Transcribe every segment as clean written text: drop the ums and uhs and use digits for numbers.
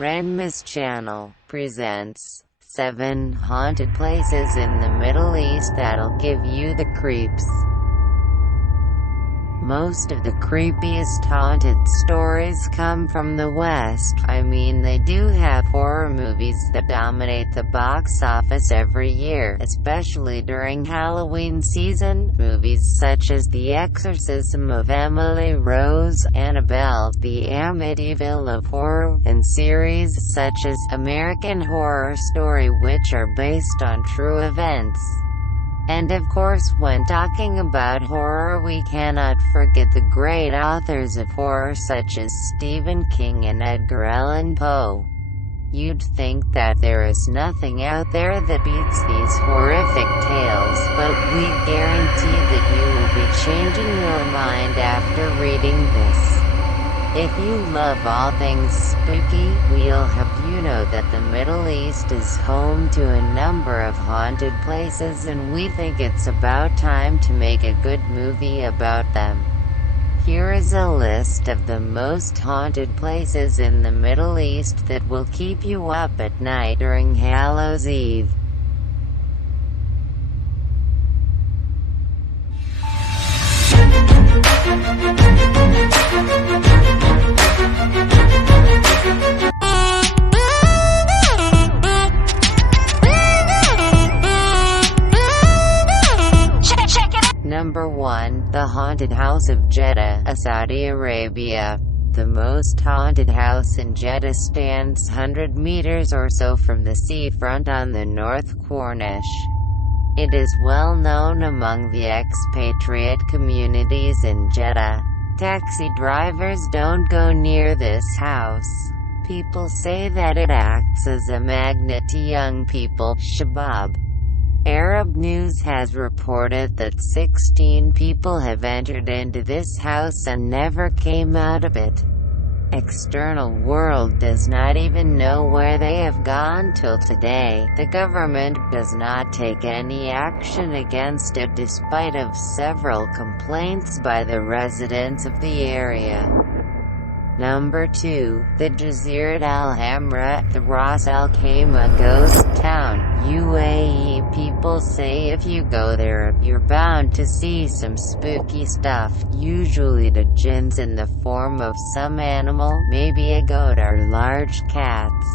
Ranmes channel presents 7 haunted places in the Middle East that'll give you the creeps. Most of the creepiest haunted stories come from the West. I mean, they do have horror movies that dominate the box office every year, especially during Halloween season. Movies such as The Exorcism of Emily Rose, Annabelle, the Amityville of horror, and series such as American Horror Story, which are based on true events. And of course, when talking about horror, we cannot forget the great authors of horror such as Stephen King and Edgar Allan Poe. You'd think that there is nothing out there that beats these horrific tales, but we guarantee that you will be changing your mind after reading this. If you love all things spooky, we'll have you know that the Middle East is home to a number of haunted places, and we think it's about time to make a good movie about them. Here is a list of the most haunted places in the Middle East that will keep you up at night during Hallows Eve. Number 1. The Haunted House of Jeddah, Saudi Arabia. The most haunted house in Jeddah stands 100 meters or so from the seafront on the North Corniche. It is well known among the expatriate communities in Jeddah. Taxi drivers don't go near this house. People say that it acts as a magnet to young people, shabab. Arab News has reported that 16 people have entered into this house and never came out of it. External world does not even know where they have gone till today. The government does not take any action against it despite of several complaints by the residents of the area. Number 2. The Dessert Al Hamra, the Ras Al Khaimah ghost town, UAE. People say if you go there, you're bound to see some spooky stuff, usually the jinns in the form of some animal, maybe a goat or large cats.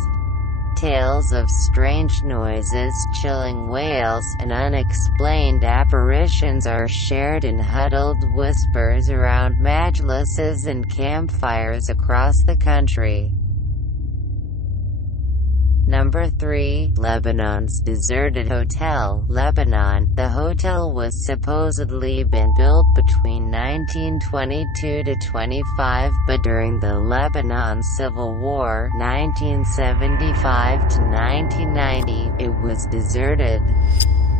Tales of strange noises, chilling wails, and unexplained apparitions are shared in huddled whispers around majlises and campfires across the country. Number 3. Lebanon's deserted hotel, Lebanon. The hotel was supposedly been built between 1922 to 25, but during the Lebanon Civil War, 1975 to 1990, it was deserted.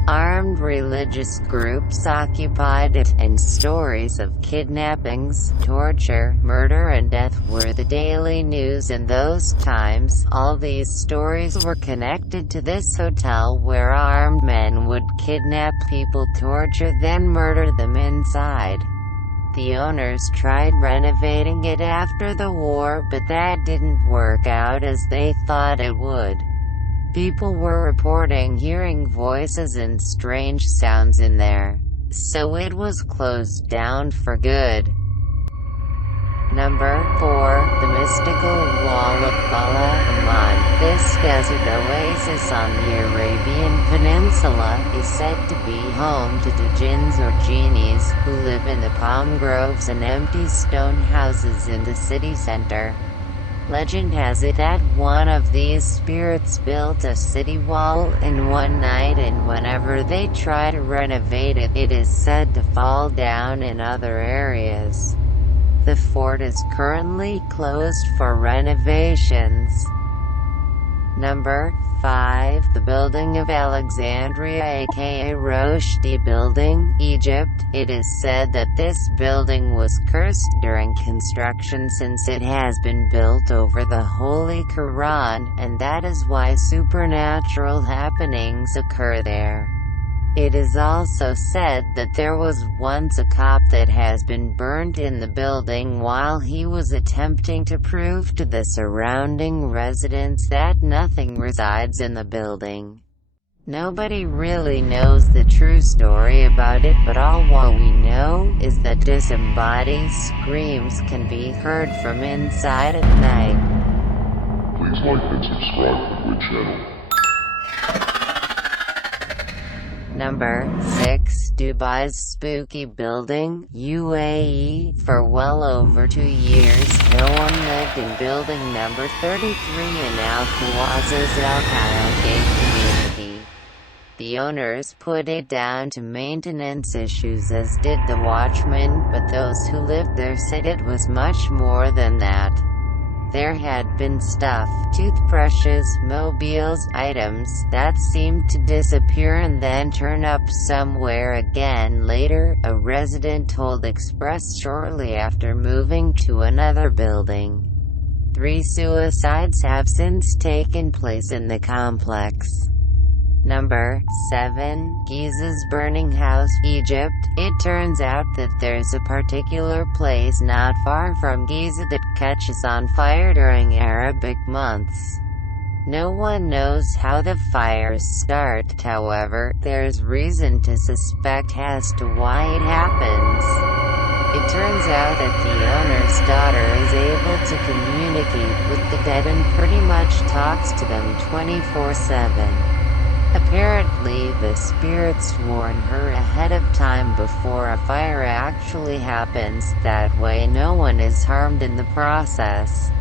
Armed religious groups occupied it, and stories of kidnappings, torture, murder and death were the daily news in those times. All these stories were connected to this hotel where armed men would kidnap people, torture, then murder them inside. The owners tried renovating it after the war, but that didn't work out as they thought it would. People were reporting hearing voices and strange sounds in there, so it was closed down for good. Number 4. The mystical wall of Bala, Oman. This desert oasis on the Arabian Peninsula is said to be home to the jinns or genies, who live in the palm groves and empty stone houses in the city center. Legend has it that one of these spirits built a city wall in one night, and whenever they try to renovate it, it is said to fall down in other areas. The fort is currently closed for renovations. Number 5. The Building of Alexandria, aka Roshdi Building, Egypt. It is said that this building was cursed during construction since it has been built over the Holy Quran, and that is why supernatural happenings occur there. It is also said that there was once a cop that has been burned in the building while he was attempting to prove to the surrounding residents that nothing resides in the building. Nobody really knows the true story about it, but all what we know is that disembodied screams can be heard from inside at night. Please like and subscribe to the channel. Number 6. Dubai's spooky building, UAE. For well over 2 years, no one lived in building number 33 in Al Khawaz's Al Khail Gate community. The owners put it down to maintenance issues, as did the watchmen, but those who lived there said it was much more than that. There had been stuff, toothbrushes, mobiles, items, that seemed to disappear and then turn up somewhere again later, a resident told Express shortly after moving to another building. 3 suicides have since taken place in the complex. Number 7. Gizas burning house, Egypt. It turns out that there's a particular place not far from Giza that catches on fire during Arabic months. No one knows how the fires start, however, there's reason to suspect as to why it happens. It turns out that the owner's daughter is able to communicate with the dead and pretty much talks to them 24/7. Apparently, the spirits warn her ahead of time before a fire actually happens, that way no one is harmed in the process.